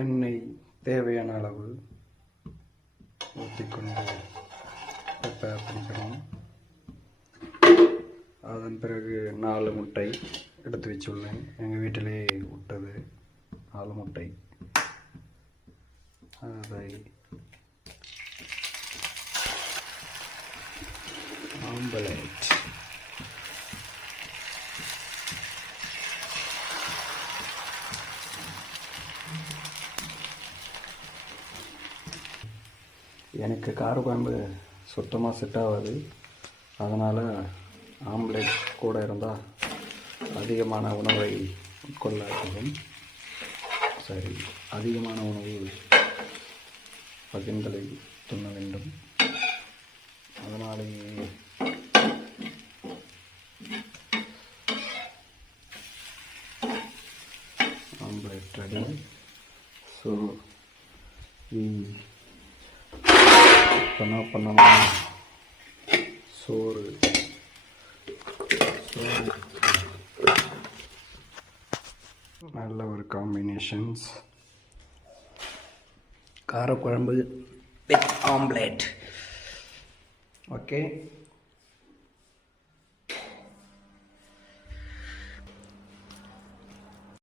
எண்ணெய் தேவையான அளவு ஊற்றிக்கொண்டு ப்ரிப்பேர் பண்ணிக்கணும். அதன் பிறகு 4 முட்டை எடுத்து வச்சுள்ளேன். எங்கள் வீட்டிலே விட்டது 4 முட்டை. அதை ஆம்பலேட் எனக்கு காரக்குழம்பு சுத்தமாக செட் ஆகாது. அதனால் ஆம்லேட் கூட இருந்தால் அதிகமான உணவை உட்கொள்ளாததும் சரி, அதிகமான உணவு பகிர்ந்தலை துண்ண வேண்டும். அதனாலேயே ஆம்லேட் ரெடி. ஸோ பண்ணணும் சோறு நல்ல ஒரு combinations. Kara kuzhambu with omelette. Okay.